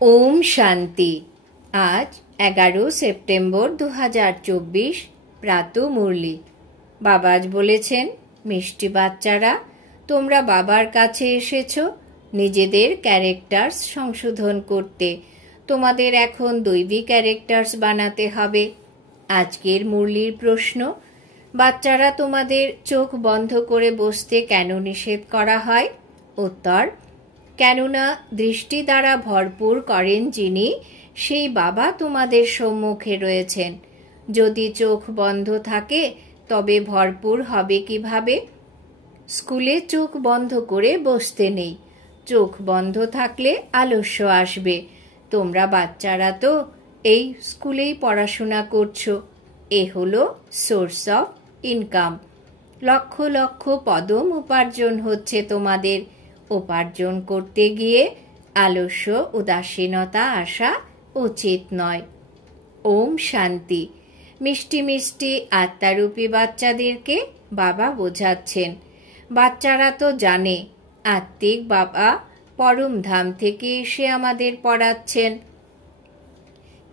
ओम शांति। आज 11 সেপ্টেম্বর 2024 প্রাতঃ মুরলি। বাবাজ বলেছেন, মিষ্টি বাচ্চারা, তোমরা বাবার কাছে এসেছো নিজেদের ক্যারেক্টার্স সংশোধন করতে। তোমাদের এখন দৈবী ক্যারেক্টার্স বানাতে হবে। আজকের মুরলির প্রশ্ন, বাচ্চারা তোমাদের চোখ বন্ধ করে বসতে কেন নিষেধ করা হয়? উত্তর, কেননা দৃষ্টি দ্বারা ভরপুর করেন যিনি, সেই বাবা তোমাদের সম্মুখে রয়েছেন। যদি চোখ বন্ধ থাকে তবে ভরপুর হবে কিভাবে? স্কুলে চোখ বন্ধ করে বসতে নেই। চোখ বন্ধ থাকলে আলস্য আসবে। তোমরা বাচ্চারা তো এই স্কুলেই পড়াশোনা করছো। এ হলো source of income. Lakh lakh Padam উপার্জন হচ্ছে তোমাদের। উপার্জন করতে গিয়ে আলস্য উদাসীনতা আসা উচিত নয়। ওম শান্তি। মিষ্টি মিষ্টি আত্মারূপী বাচ্চাদেরকে বাবা বোঝাচ্ছেন। বাচ্চারা তো জানে আত্মিক বাবা পরম ধাম থেকে এসে আমাদের পড়াচ্ছেন।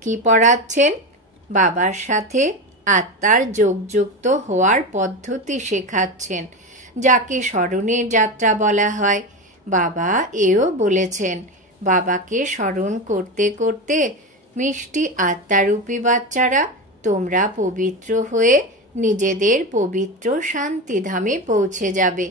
কি পড়াচ্ছেন? বাবার সাথে আত্মার যোগযুক্ত হওয়ার পদ্ধতি শেখাচ্ছেন, যাকে স্মরণের যাত্রা বলা হয়। বাবা এও বলেছেন, বাবাকে স্মরণ করতে করতে মিষ্টি আত্মারূপী বাচ্চারা তোমরা পবিত্র হয়ে নিজেদের পবিত্র শান্তিধামে পৌঁছে যাবে।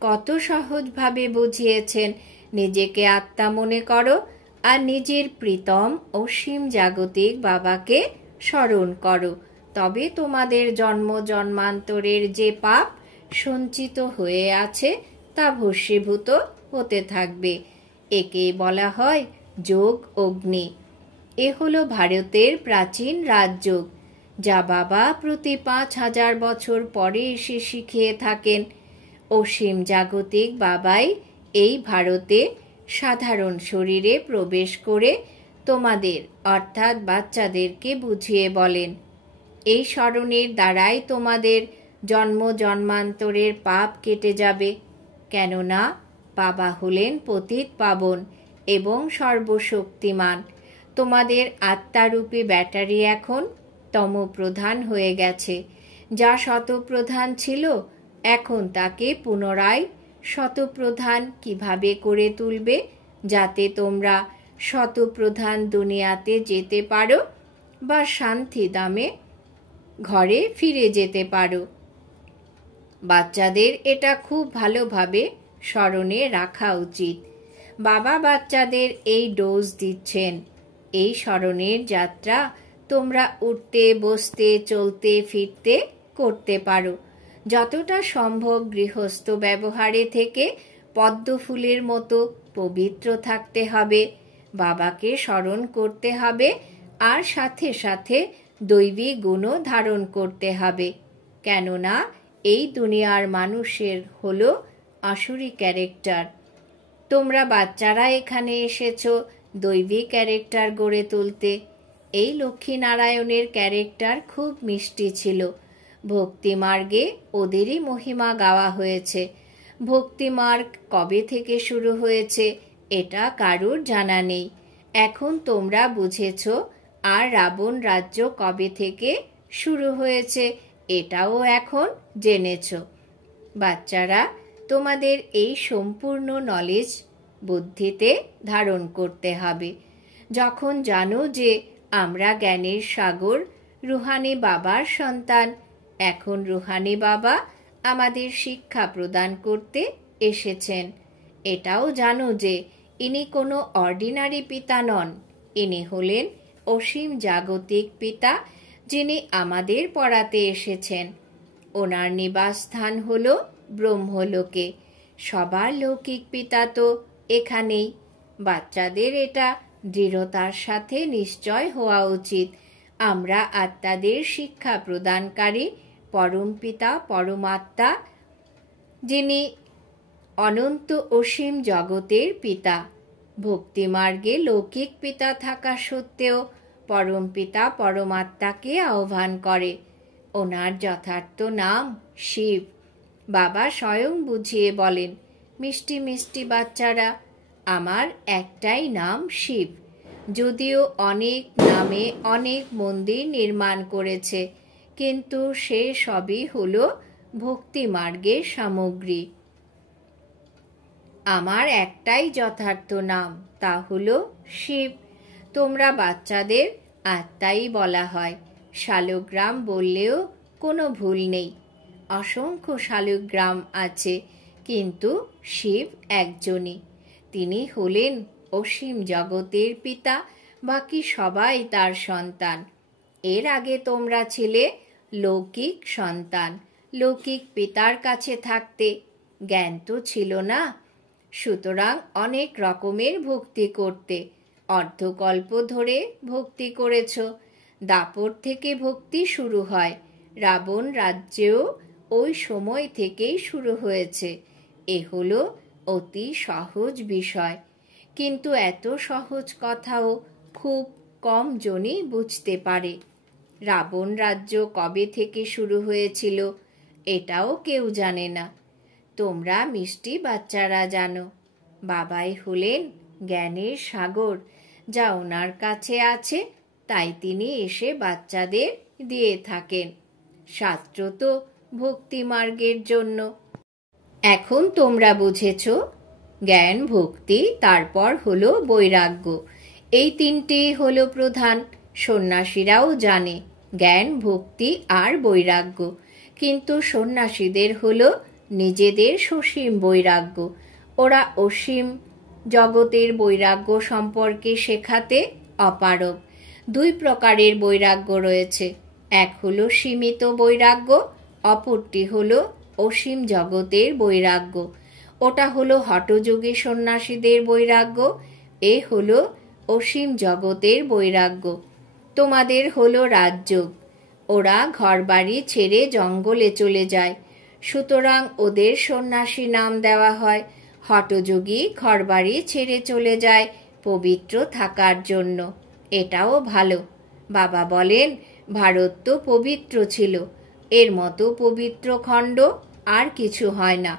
কত সহজভাবে বুঝিয়েছেন। নিজেকে আত্মা মনে করো আর নিজের প্রীতম অসীম জাগতিক বাবাকে স্মরণ করো। তবে তোমাদের জন্ম জন্মান্তরের যে পাপ সঞ্চিত হয়ে আছে তা ভস্মীভূত হতে থাকবে। একে বলা হয় যোগ অগ্নি। এ হলো ভারতের প্রাচীন রাজযোগ, যা বাবা প্রতি 5000 বছর পরে এসে শিখিয়ে থাকেন। অসীম জাগতিক বাবাই এই ভারতে সাধারণ শরীরে প্রবেশ করে তোমাদের অর্থাৎ বাচ্চাদেরকে বুঝিয়ে বলেন। এই স্মরণের দ্বারাই তোমাদের জন্ম জন্মান্তরের পাপ কেটে যাবে। কেননা বাবা হলেন পতিত পাবন এবং সর্বশক্তিমান। তোমাদের আত্মারূপী ব্যাটারি এখন তমপ্রধান হয়ে গেছে। যা শতপ্রধান ছিল, এখন তাকে পুনরায় শতপ্রধান কিভাবে করে তুলবে, যাতে তোমরা শতপ্রধান দুনিয়াতে যেতে পারো বা শান্তি দামে ঘরে ফিরে যেতে পারো। বাচ্চাদের এটা খুব ভালোভাবে স্মরণে রাখা উচিত। বাবা বাচ্চাদের এই ডোজ দিচ্ছেন। এই স্মরণের যাত্রা তোমরা উঠতে বসতে চলতে ফিরতে করতে পারো। যতটা সম্ভব গৃহস্থ ব্যবহারে থেকে পদ্ম ফুলের মতো পবিত্র থাকতে হবে। বাবাকে স্মরণ করতে হবে আর সাথে সাথে দৈবী গুণও ধারণ করতে হবে। কেননা এই দুনিয়ার মানুষের হলো আসুরি ক্যারেক্টার। তোমরা বাচ্চারা এখানে এসেছো দৈবী ক্যারেক্টার গড়ে তুলতে। এই লক্ষ্মীনারায়ণের ক্যারেক্টার খুব মিষ্টি ছিল। ভক্তিমার্গে ওদেরই মহিমা গাওয়া হয়েছে। ভক্তিমার্গ কবে থেকে শুরু হয়েছে এটা কারুর জানা নেই। এখন তোমরা বুঝেছ। আর রাবণ রাজ্য কবে থেকে শুরু হয়েছে এটাও এখন জেনেছ। বাচ্চারা, তোমাদের এই সম্পূর্ণ নলেজ বুদ্ধিতে ধারণ করতে হবে। যখন জানো যে আমরা জ্ঞানের সাগর রুহানি বাবার সন্তান, এখন রুহানি বাবা আমাদের শিক্ষা প্রদান করতে এসেছেন। এটাও জানো যে ইনি কোনো অর্ডিনারি পিতা নন। ইনি হলেন অসীম জাগতিক পিতা, যিনি আমাদের পড়াতে এসেছেন। ওনার নিবাসস্থান হল ব্রহ্মলোকে। সবার লৌকিক পিতা তো এখানেই। বাচ্চাদের এটা দৃঢ়তার সাথে নিশ্চয় হওয়া উচিত। আমরা আত্মাদের শিক্ষা প্রদানকারী পরম পিতা পরমাত্মা, যিনি অনন্ত অসীম জগতের পিতা। ভক্তিমার্গে লৌকিক পিতা থাকা সত্ত্বেও পরম পিতা পরমাত্মাকে আহ্বান করে। ওনার যথার্থ নাম শিব। বাবা স্বয়ং বুঝিয়ে বলেন, মিষ্টি মিষ্টি বাচ্চারা, আমার একটাই নাম শিব। যদিও অনেক নামে অনেক মন্দির নির্মাণ করেছে, কিন্তু সে সবই হলো ভক্তি মার্গের সামগ্রী। আমার একটাই যথার্থ নাম, তা হলো শিব। তোমরা বাচ্চাদের আত্মাই বলা হয়। শালগ্রাম বললেও কোনো ভুল নেই। অসংখ্য শালগ্রাম আছে, কিন্তু শিব একজনই। তিনি হলেন অসীম জগতের পিতা, বাকি সবাই তার সন্তান। এর আগে তোমরা ছিলে লৌকিক সন্তান, লৌকিক পিতার কাছে থাকতে। জ্ঞান তো ছিল না, সুতরাং অনেক রকমের ভক্তি করতে। অর্ধকল্প ধরে ভক্তি করেছ। দাপর থেকে ভক্তি শুরু হয়। রাবণ রাজ্যেও ওই সময় থেকেই শুরু হয়েছে। এ হলো অতি সহজ বিষয়, কিন্তু এত সহজ কথাও খুব কম জনই বুঝতে পারে। রাবণ রাজ্য কবে থেকে শুরু হয়েছিল এটাও কেউ জানে না। তোমরা মিষ্টি বাচ্চারা জানো। বাবাই হলেন জ্ঞানের সাগর, যা ওনার কাছে আছে তাই তিনি এসে বাচ্চাদের দিয়ে থাকেন। শাস্ত্র তো ভক্তি মার্গের জন্য। এখন তোমরা বুঝেছ, জ্ঞান, ভক্তি, তারপর হলো বৈরাগ্য। এই তিনটি হলো প্রধান। সন্ন্যাসীরাও জানে জ্ঞান, ভক্তি আর বৈরাগ্য, কিন্তু সন্ন্যাসীদের হলো নিজেদের সসীম বৈরাগ্য। ওরা অসীম জগতের বৈরাগ্য সম্পর্কে শেখাতে অপারগ। দুই প্রকারের বৈরাগ্য রয়েছে। এক হলো সীমিত বৈরাগ্য, অপরটি হলো অসীম জগতের বৈরাগ্য। ওটা হলো হঠযোগী সন্ন্যাসীদের বৈরাগ্য, এ হলো অসীম জগতের বৈরাগ্য। তোমাদের হলো রাজযোগ। ওরা ঘরবাড়ি ছেড়ে জঙ্গলে চলে যায়, সুতরাং ওদের সন্ন্যাসী নাম দেওয়া হয়। হঠযোগী ঘরবাড়ি ছেড়ে চলে যায় পবিত্র থাকার জন্য। এটাও ভালো। বাবা বলেন, ভারত তো পবিত্র ছিল, এর মতো পবিত্র খণ্ড আর কিছু হয় না।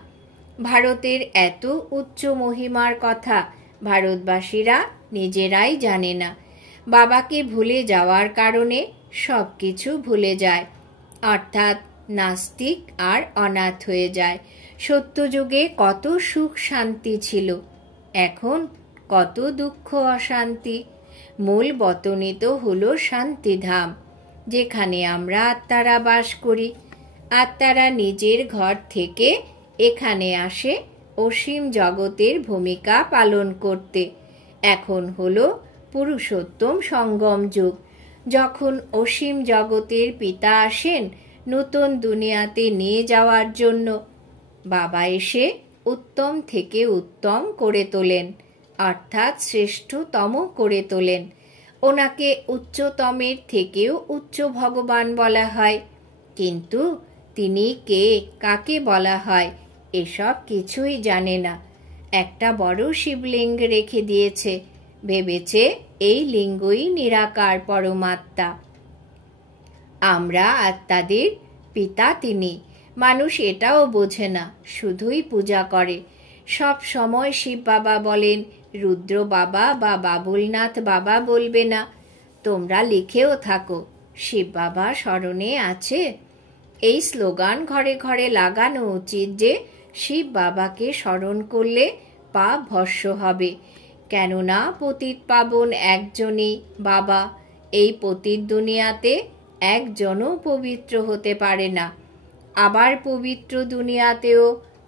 ভারতের এত উচ্চ মহিমার কথা ভারতবাসীরা নিজেরাই জানে না। বাবাকে ভুলে যাওয়ার কারণে সব কিছু ভুলে যায়, অর্থাৎ নাস্তিক আর অনাথ হয়ে যায়। সত্যযুগে কত সুখ শান্তি ছিল, এখন কত দুঃখ অশান্তি। মূল বতনই তো হলো শান্তিধাম, যেখানে আমরা আত্মারা বাস করি। আত্মারা নিজের ঘর থেকে এখানে আসে অসীম জগতের ভূমিকা পালন করতে। এখন হলো পুরুষোত্তম সঙ্গম যুগ, যখন অসীম জগতের পিতা আসেন নতুন দুনিয়াতে নিয়ে যাওয়ার জন্য। বাবা এসে উত্তম থেকে উত্তম করে তোলেন, অর্থাৎ শ্রেষ্ঠতম করে তোলেন। ওনাকে উচ্চতমের থেকেও উচ্চ ভগবান বলা হয়, কিন্তু তিনি কে, কাকে বলা হয় এসব কিছুই জানে না। একটা বড় শিবলিঙ্গ রেখে দিয়েছে, ভেবেছে এই লিঙ্গই নিরাকার পরমাত্মা। আমরা আত্মাদের পিতা তিনি। মানুষ এটাও বোঝে না, শুধুই পূজা করে। সব সময় শিব বাবা বলেন, রুদ্র বাবা বা বাবুলনাথ বাবা বলবে না। তোমরা লিখেও থাকো, শিব বাবা স্মরণে আছে। এই স্লোগান ঘরে ঘরে লাগানো উচিত যে শিব বাবাকে স্মরণ করলে পাপ ভস্ম হবে। কেননা পতিত পাবন একজনই বাবা। এই পতিত দুনিয়াতে একজনও পবিত্র হতে পারে না, আবার পবিত্র দুনিয়াতেও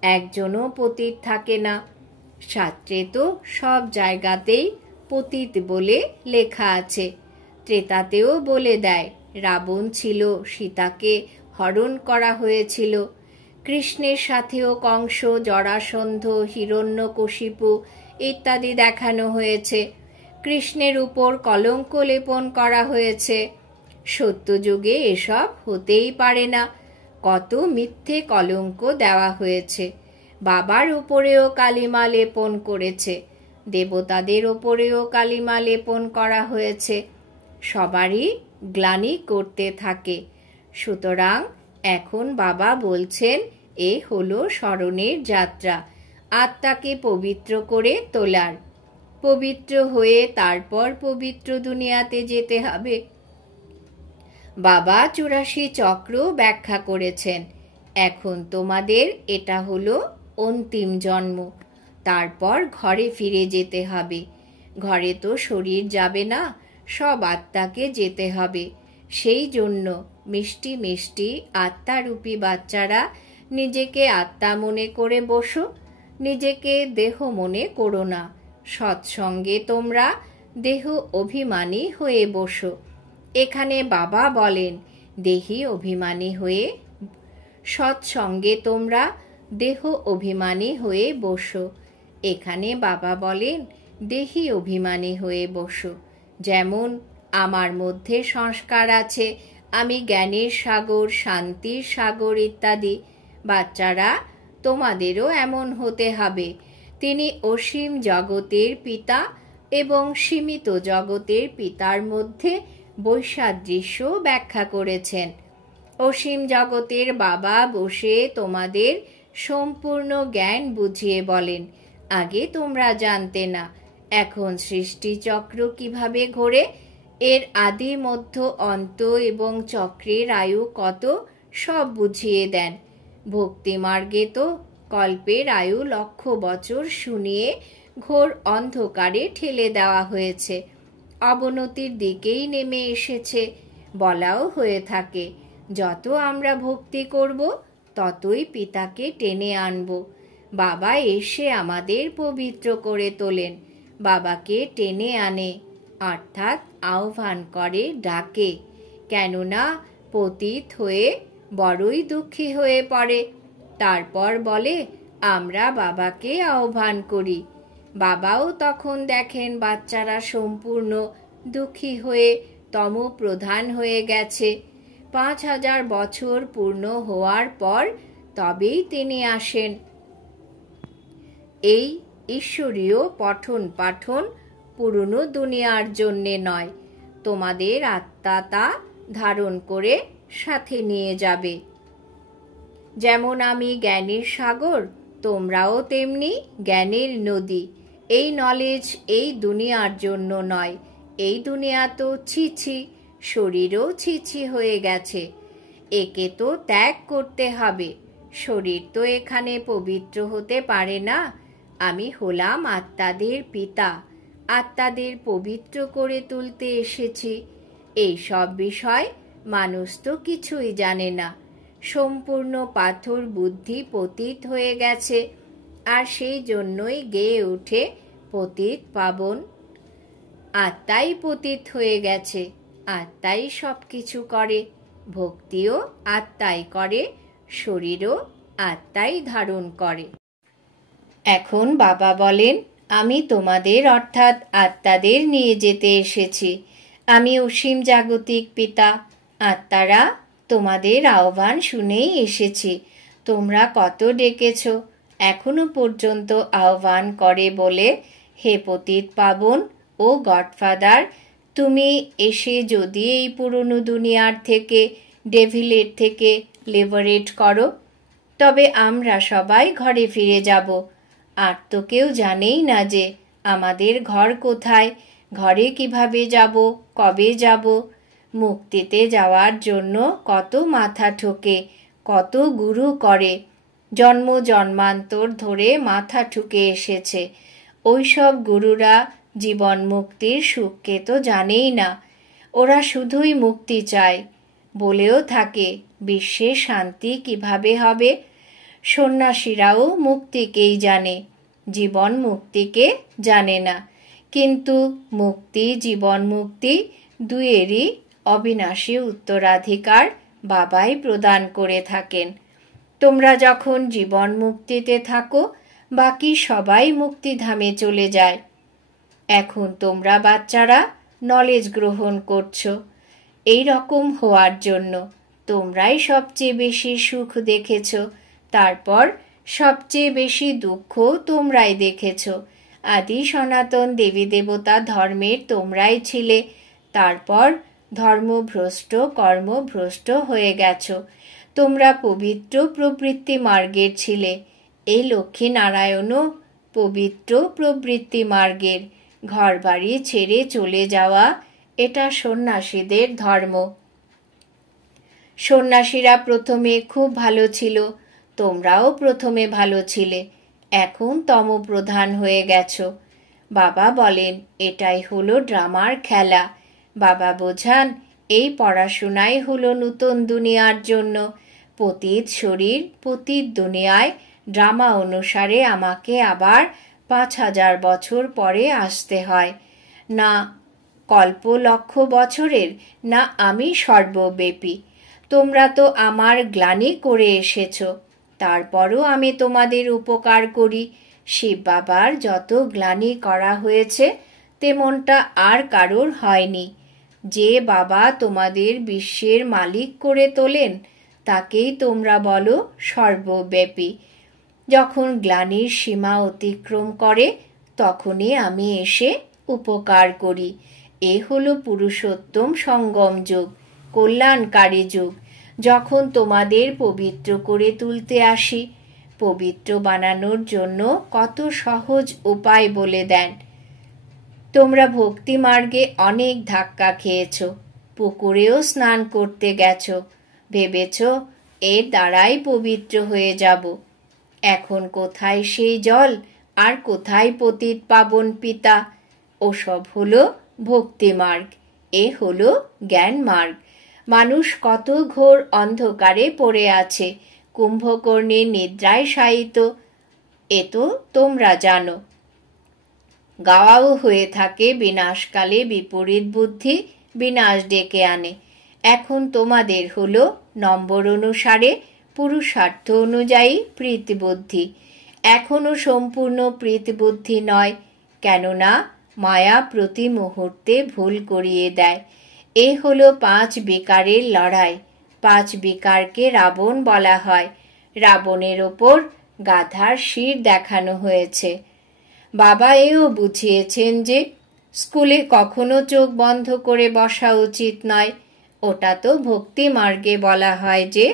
একজনও পতিত থাকে না। শাস্ত্রে তো সব জায়গাতেই পতিত বলে লেখা আছে। ত্রেতাতেও বলে দেয়, রাবণ ছিল, সীতাকে হরণ করা হয়েছিল। কৃষ্ণের সাথেও কংস, জরাসন্ধ, হিরণ্যকশিপু ইত্যাদি দেখানো হয়েছে। কৃষ্ণের উপর কলঙ্ক লেপন করা হয়েছে। সত্যযুগে এসব হতেই পারে না। কত মিথ্যে কলঙ্ক দেওয়া হয়েছে। বাবার উপরেও কালিমা লেপন করেছে, দেবতাদের উপরেও কালিমা লেপন করা হয়েছে। সবারই গ্লানি করতে থাকে। সুতরাং এখন বাবা বলছেন, এ হলো স্মরণের যাত্রা, আত্মাকে পবিত্র করে তোলার। পবিত্র হয়ে তারপর পবিত্র দুনিয়াতে যেতে হবে। বাবা 84 চক্র ব্যাখ্যা করেছেন। এখন তোমাদের এটা হলো অন্তিম জন্ম। তারপর ঘরে ফিরে যেতে হবে। ঘরে তো শরীর যাবে না, সব আত্মাকে যেতে হবে। সেই জন্য মিষ্টি মিষ্টি আত্মারূপী বাচ্চারা নিজেকে আত্মা মনে করে বসো, নিজেকে দেহ মনে করো না। সৎসঙ্গে তোমরা দেহ অভিমানী হয়ে বসো। এখানে বাবা বলেন দেহি অভিমানী হয়ে, সৎসঙ্গে তোমরা দেহ অভিমানী হয়ে বসো। এখানে বাবা বলেন দেহি অভিমানী হয়ে বসো। যেমন আমার মধ্যে সংস্কার আছে, আমি জ্ঞানের সাগর, শান্তির সাগর ইত্যাদি। বাচ্চারা তোমাদেরও এমন হতে হবে। তিনি অসীম জগতের পিতা এবং সীমিত জগতের পিতার মধ্যে বৈসাদৃশ্য ব্যাখ্যা করেছেন। অসীম জগতের বাবা বসে তোমাদের সম্পূর্ণ জ্ঞান বুঝিয়ে বলেন, আগে তোমরা জানতে না, এখন সৃষ্টিচক্র কিভাবে ঘোরে, এর আদি মধ্য অন্ত এবং চক্রের আয়ু কত সব বুঝিয়ে দেন। ভক্তি মার্গে তো কল্পের আয়ু লক্ষ বছর শুনিয়ে ঘোর অন্ধকারে ঠেলে দেওয়া হয়েছে, অবনতির দিকেই নেমে এসেছে বলাও হয়ে থাকে। যত আমরা ভক্তি করব ততই পিতাকে টেনে আনব। বাবা এসে আমাদের পবিত্র করে তোলেন, বাবাকে টেনে আনে, অর্থাৎ আহ্বান করে, ডাকে। কেননা পতিত হয়ে বড়ই দুঃখী হয়ে পড়ে। তারপর বলে আমরা বাবাকে আহ্বান করি। বাবাও তখন দেখেন বাচ্চারা সম্পূর্ণ দুঃখী হয়ে তমপ্রধান হয়ে গেছে। 5000 বছর পূর্ণ হওয়ার পর তবেই তিনি আসেন। এই ঈশ্বরীয় পঠন পাঠন পুরনো দুনিয়ার জন্যে নয়, তোমাদের আত্মা তা ধারণ করে সাথে নিয়ে যাবে। যেমন আমি জ্ঞানের সাগর, তোমরাও তেমনি জ্ঞানের নদী। এই নলেজ এই দুনিয়ার জন্য নয়। এই দুনিয়া তো ছিছি, শরীরও ছিছি হয়ে গেছে, একে তো ত্যাগ করতে হবে। শরীর তো এখানে পবিত্র হতে পারে না। আমি হলাম আত্মাদের পিতা, আত্মাদের পবিত্র করে তুলতে এসেছি। এই সব বিষয় মানুষ তো কিছুই জানে না। সম্পূর্ণ পাথর বুদ্ধি পতিত হয়ে গেছে, আর সেই জন্যই গেয়ে ওঠে পতিত পাবন। আত্মাই পতিত হয়ে গেছে, আত্মাই সব কিছু করে। ভক্তিও আত্মাই করে, শরীরও আত্মাই ধারণ করে। এখন বাবা বলেন আমি তোমাদের অর্থাৎ আত্মাদের নিয়ে যেতে এসেছি। আমি অসীম জাগতিক পিতা। আত্মারা তোমাদের আহ্বান শুনেই এসেছি। তোমরা কত ডেকেছ, এখনো পর্যন্ত আহ্বান করে বলে, হে পতিত পাবন ও গডফাদার, তুমি এসে যদি এই পুরনো দুনিয়ার থেকে, ডেভিলের থেকে লিবারেট করো, তবে আমরা সবাই ঘরে ফিরে যাব। আর তো কেউ জানেই না যে আমাদের ঘর কোথায়, ঘরে কিভাবে যাব, কবে যাব। মুক্তিতে যাওয়ার জন্য কত মাথা ঠোকে, কত গুরু করে, জন্ম জন্মান্তর ধরে মাথা ঠুকে এসেছে। ওইসব গুরুরা জীবন মুক্তির সুখকে তো জানেই না। ওরা শুধুই মুক্তি চায়, বলেও থাকে বিশ্বে শান্তি কিভাবে হবে। সন্ন্যাসীরাও মুক্তিকেই জানে, জীবন মুক্তিকে জানে না। কিন্তু মুক্তি, জীবন মুক্তি দুয়েরই অবিনাশী উত্তরাধিকার বাবাই প্রদান করে থাকেন। তোমরা যখন জীবন মুক্তিতে থাকো, বাকি সবাই মুক্তিধামে চলে যায়। এখন তোমরা বাচ্চারা নলেজ গ্রহণ করছো। এই রকম হওয়ার জন্য তোমরাই সবচেয়ে বেশি সুখ দেখেছ, তারপর সবচেয়ে বেশি দুঃখ তোমরাই দেখেছ। আদি সনাতন দেবী দেবতা ধর্মের তোমরাই ছিলে, তারপর ধর্মভ্রষ্ট কর্মভ্রষ্ট হয়ে গেছ। তোমরা পবিত্র প্রবৃত্তি মার্গের ছিলে। এই লক্ষ্মী নারায়ণও পবিত্র প্রবৃত্তি মার্গের, ঘরবাড়ি ছেড়ে চলে যাওয়া, এটা সন্ন্যাসীদের ধর্ম। সন্ন্যাসীরা প্রথমে খুব ভালো ছিল, তোমরাও প্রথমে ভালো ছিলে, এখন তমপ্রধান হয়ে গেছো। বাবা বলেন এটাই হলো ড্রামার খেলা। বাবা বোঝান এই পড়াশোনাই হলো নতুন দুনিয়ার জন্য। পতিত শরীর পতিত দুনিয়ায় ড্রামা অনুসারে আমাকে আবার 5000 বছর পরে আসতে হয়। না কল্প লক্ষ বছরের, না আমি সর্বব্যাপী। তোমরা তো আমার গ্লানি করে এসেছো, তারপরও আমি তোমাদের উপকার করি। শিব বাবার যত গ্লানি করা হয়েছে তেমনটা আর কারোর হয়নি। যে বাবা তোমাদের বিশ্বের মালিক করে তোলেন তাকেই তোমরা বলো সর্বব্যাপী। যখন গ্লানির সীমা অতিক্রম করে তখনই আমি এসে উপকার করি। এ হলো পুরুষোত্তম সঙ্গম যুগ, কল্যাণকারী যুগ, যখন তোমাদের পবিত্র করে তুলতে আসি। পবিত্র বানানোর জন্য কত সহজ উপায় বলে দেন। তোমরা ভক্তি মার্গে অনেক ধাক্কা খেয়েছো, পুকুরেও স্নান করতে গেছো, ভেবেছ এর দ্বারাই পবিত্র হয়ে যাব। এখন কোথায় সেই জল, আর কোথায় পতিত পাবন পিতা? ওসব হলো ভক্তি মার্গ, এ হলো জ্ঞান মার্গ। মানুষ কত ঘোর অন্ধকারে পড়ে আছে, কুম্ভকর্ণের নিদ্রায় শায়িত, এ তো তোমরা জানো। গাওয়াও হয়ে থাকে বিনাশকালে বিপরীত বুদ্ধি বিনাশ ডেকে আনে। এখন তোমাদের হলো নম্বর অনুসারে পুরুষার্থ অনুযায়ী প্রীতিবুদ্ধি। এখনো সম্পূর্ণ প্রীতিবুদ্ধি নয়, কেননা মায়া প্রতি মুহূর্তে ভুল করিয়ে দেয়। এ হলো 5 বিকারের লড়াই। 5 বিকারকে রাবণ বলা হয়। রাবণের ওপর গাধার শির দেখানো হয়েছে। বাবা এও বুঝিয়েছেন যে স্কুলে কখনো চোখ বন্ধ করে বসা উচিত নয়। ওটা তো ভক্তি মার্গে বলা হয় যে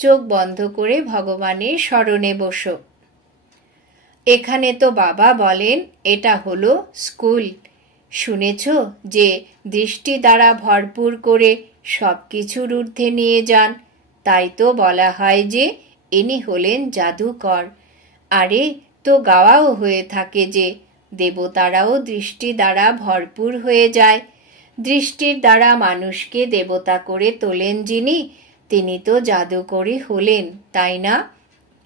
চোখ বন্ধ করে ভগবানের স্মরণে বসো। এখানে তো বাবা বলেন এটা হলো স্কুল। শুনেছ যে দৃষ্টি দ্বারা ভরপুর করে সবকিছুর ঊর্ধ্বে নিয়ে যান, তাই তো বলা হয় যে ইনি হলেন জাদুকর। আরে তো গাওয়াও হয়ে থাকে যে দেবতারাও দৃষ্টি দ্বারা ভরপুর হয়ে যায়। দৃষ্টির দ্বারা মানুষকে দেবতা করে তোলেন যিনি, তিনি তো জাদুকরই হলেন, তাই না?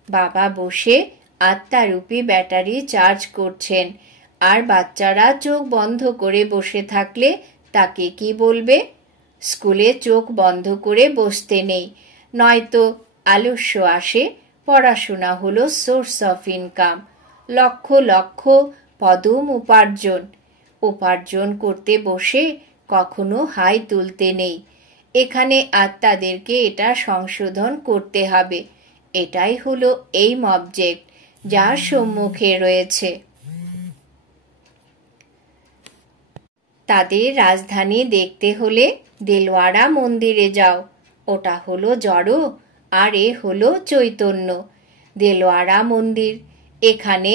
বাবা বসে আত্মারূপী ব্যাটারি চার্জ করছেন, আর বাচ্চারা চোখ বন্ধ করে বসে থাকলে তাকে কি বলবে? স্কুলে চোখ বন্ধ করে বসতে নেই, নয়তো আলস্য আসে। পড়াশোনা হলো source of income, lakh lakh Padam উপার্জন। উপার্জন করতে বসে কখনো হাই তুলতে নেই। এখানে আত্মাদেরকে এটা সংশোধন করতে হবে। এটাই হলো এইম অবজেক্ট যার সম্মুখে রয়েছে। তাদের রাজধানী দেখতে হলে দেলওয়াড়া মন্দিরে যাও, ওটা হলো জড় আর এ হলো চৈতন্য। দেলওয়াড়া মন্দির, এখানে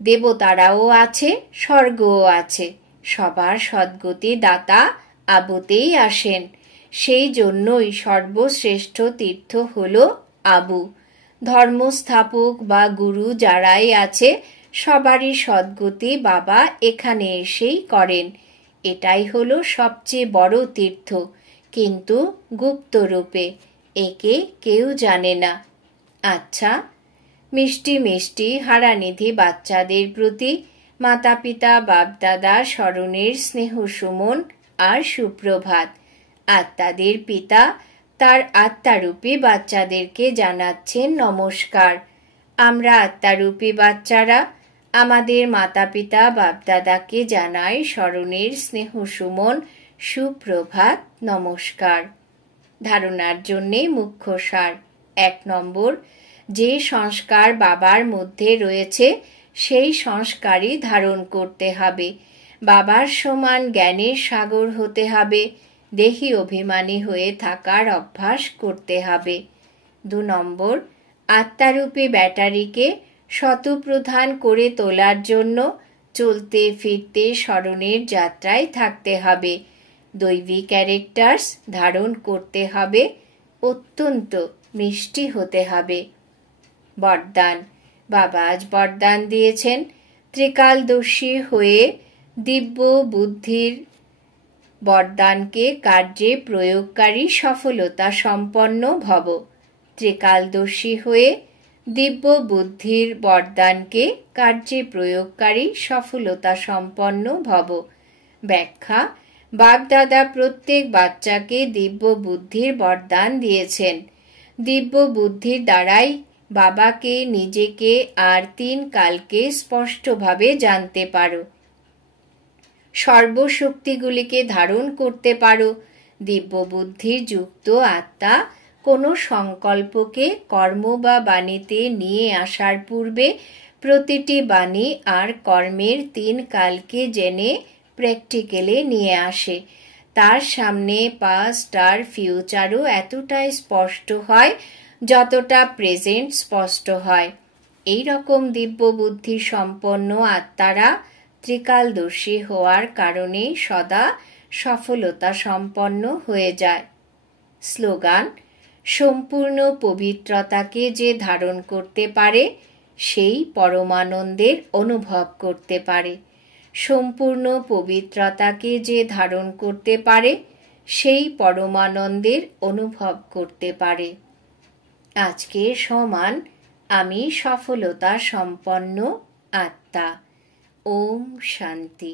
দেবতারাও আছে, স্বর্গও আছে। সবার সদ্গতি দাতা আবুতেই আসেন। সেই জন্যই সর্বশ্রেষ্ঠ তীর্থ হলো আবু। ধর্মস্থাপক বা গুরু যারাই আছে সবারই সদ্গতি বাবা এখানে এসেই করেন। এটাই হলো সবচেয়ে বড় তীর্থ, কিন্তু গুপ্ত রূপে, একে কেউ জানে না। আচ্ছা, মিষ্টি মিষ্টি হারানিধি বাচ্চাদের প্রতি মাতা পিতা বাপদাদা স্মরণের স্নেহ সুমন আর সুপ্রভাত। আত্মাদের পিতা তার আত্মারূপী বাচ্চাদেরকে জানাচ্ছেন নমস্কার। আমরা আত্মারূপী বাচ্চারা আমাদের মাতা পিতা বাপদাদাকে জানাই স্মরণের স্নেহ সুমন সুপ্রভাত নমস্কার। ধারণার জন্যে মুখ্য সার। 1 নম্বর, যে সংস্কার বাবার মধ্যে রয়েছে সেই সংস্কারই ধারণ করতে হবে। বাবার সমান জ্ঞানের সাগর হতে হবে। দেহি অভিমানী হয়ে থাকার অভ্যাস করতে হবে। 2 নম্বর, আত্মারূপী ব্যাটারিকে শতপ্রধান করে তোলার জন্য চলতে ফিরতে স্মরণের যাত্রায় থাকতে হবে। দৈবী ক্যারেক্টার্স ধারণ করতে হবে, অত্যন্ত মিষ্টি হতে হবে। বরদান। বাবা আজ বরদান দিয়েছেন, ত্রিকালদর্শী হয়ে দিব্য বুদ্ধির বরদানকে কার্যে প্রয়োগকারী সফলতা সম্পন্ন ভব। ত্রিকালদর্শী হয়ে দিব্য বুদ্ধির বরদানকে কার্যে প্রয়োগকারী সফলতা সম্পন্ন ভব। ব্যাখ্যা। বাপদাদা প্রত্যেক বাচ্চাকে দিব্য বুদ্ধির বরদান দিয়েছেন। দিব্য বুদ্ধির দ্বারাই বাবাকে, নিজেকে আর 3 কালকে স্পষ্টভাবে জানতে পারো, সর্বশক্তিগুলিকে ধারণ করতে পারো। দিব্য বুদ্ধির যুক্ত আত্মা কোনো সংকল্পকে কর্ম বা বাণীতে নিয়ে আসার পূর্বে প্রতিটি বাণী আর কর্মের 3 কালকে জেনে প্র্যাকটিক্যালে নিয়ে আসে। তার সামনে পাস্ট আর ফিউচারও এতটাই স্পষ্ট হয় যতটা প্রেজেন্ট স্পষ্ট হয়। এই রকম দিব্য বুদ্ধি সম্পন্ন আত্মারা ত্রিকালদর্শী হওয়ার কারণে সদা সফলতা সম্পন্ন হয়ে যায়। স্লোগান। সম্পূর্ণ পবিত্রতাকে যে ধারণ করতে পারে সেই পরমানন্দের অনুভব করতে পারে। সম্পূর্ণ পবিত্রতাকে যে ধারণ করতে পারে সেই পরমানন্দের অনুভব করতে পারে। আজকে সমান আমি সফলতা সম্পন্ন আত্মা। ওম শান্তি।